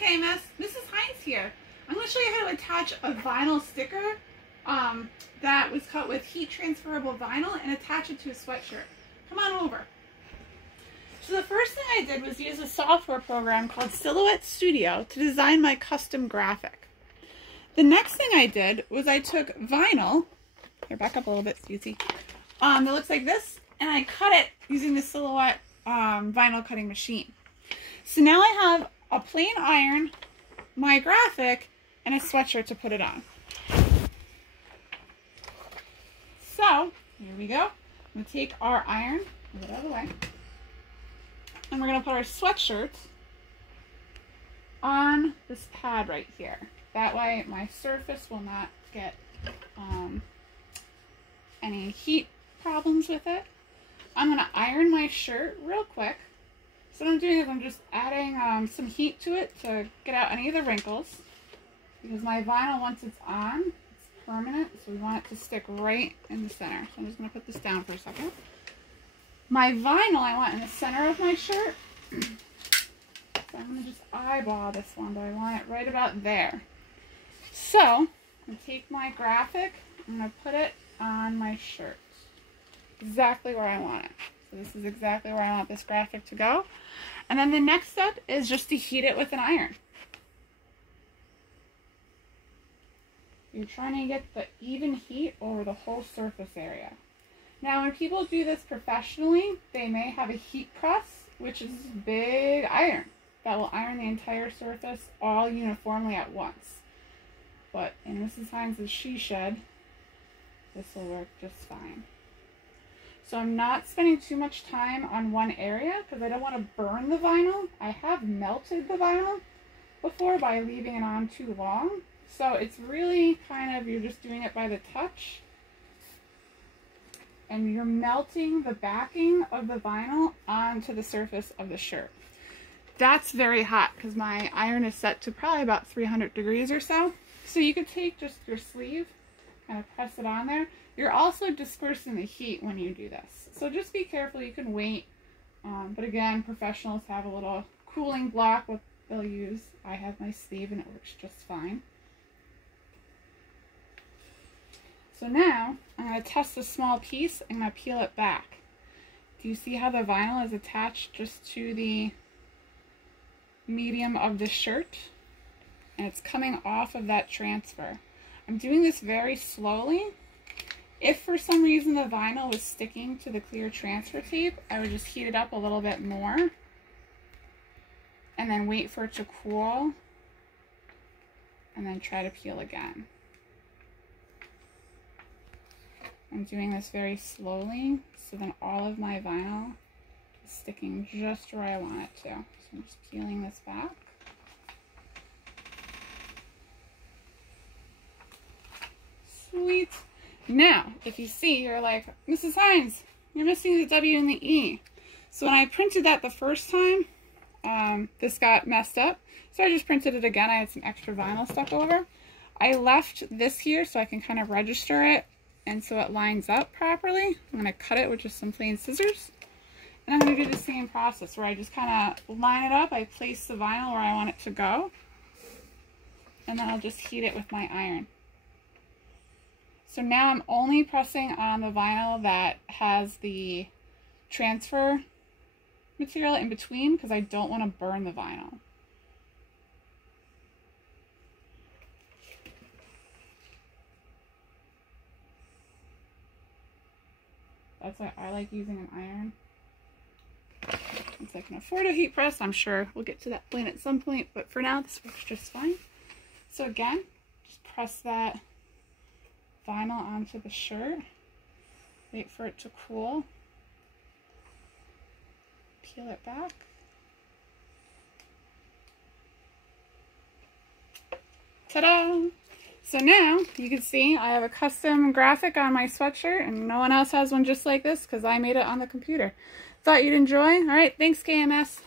KMS, Mrs. Hines here. I'm going to show you how to attach a vinyl sticker that was cut with heat transferable vinyl and attach it to a sweatshirt. Come on over. So the first thing I did was use a software program called Silhouette Studio to design my custom graphic. The next thing I did was I took vinyl, here back up a little bit so you see, that looks like this, and I cut it using the Silhouette vinyl cutting machine. So now I have a plain iron, my graphic, and a sweatshirt to put it on. So, here we go. I'm going to take our iron, move it out of the way, and we're going to put our sweatshirt on this pad right here. That way my surface will not get any heat problems with it. I'm going to iron my shirt real quick. So what I'm doing is I'm just adding some heat to it to get out any of the wrinkles. Because my vinyl, once it's on, it's permanent, so we want it to stick right in the center. So I'm just going to put this down for a second. My vinyl I want in the center of my shirt. So I'm going to just eyeball this one, but I want it right about there. So I'm going to take my graphic, I'm going to put it on my shirt. Exactly where I want it. So this is exactly where I want this graphic to go. And then the next step is just to heat it with an iron. You're trying to get the even heat over the whole surface area. Now when people do this professionally, they may have a heat press, which is a big iron that will iron the entire surface all uniformly at once. But in Mrs. Hines' sheshed, this will work just fine. So I'm not spending too much time on one area because I don't want to burn the vinyl. I have melted the vinyl before by leaving it on too long. So it's really kind of, you're just doing it by the touch. And you're melting the backing of the vinyl onto the surface of the shirt. That's very hot because my iron is set to probably about 300 degrees or so. So you could take just your sleeve, kind of press it on there. You're also dispersing the heat when you do this. So just be careful, you can wait. But again, professionals have a little cooling block, what they'll use. I have my sleeve and it works just fine. So now, I'm going to test a small piece. I'm going to peel it back. Do you see how the vinyl is attached just to the medium of the shirt? And it's coming off of that transfer. I'm doing this very slowly. If for some reason the vinyl was sticking to the clear transfer tape, I would just heat it up a little bit more and then wait for it to cool and then try to peel again. I'm doing this very slowly so then all of my vinyl is sticking just where I want it to. So I'm just peeling this back. Sweet. Now, if you see, you're like, Mrs. Hines, you're missing the W and the E. So when I printed that the first time, this got messed up. So I just printed it again. I had some extra vinyl stuck over. I left this here so I can kind of register it and so it lines up properly. I'm going to cut it with just some plain scissors. And I'm going to do the same process where I just kind of line it up. I place the vinyl where I want it to go. And then I'll just heat it with my iron. So now I'm only pressing on the vinyl that has the transfer material in between because I don't want to burn the vinyl. That's why I like using an iron. Once I can afford a heat press, I'm sure we'll get to that point at some point, but for now this works just fine. So again, just press that vinyl onto the shirt, wait for it to cool, peel it back, ta-da! So now you can see I have a custom graphic on my sweatshirt and no one else has one just like this because I made it on the computer. Thought you'd enjoy. Alright, thanks KMS.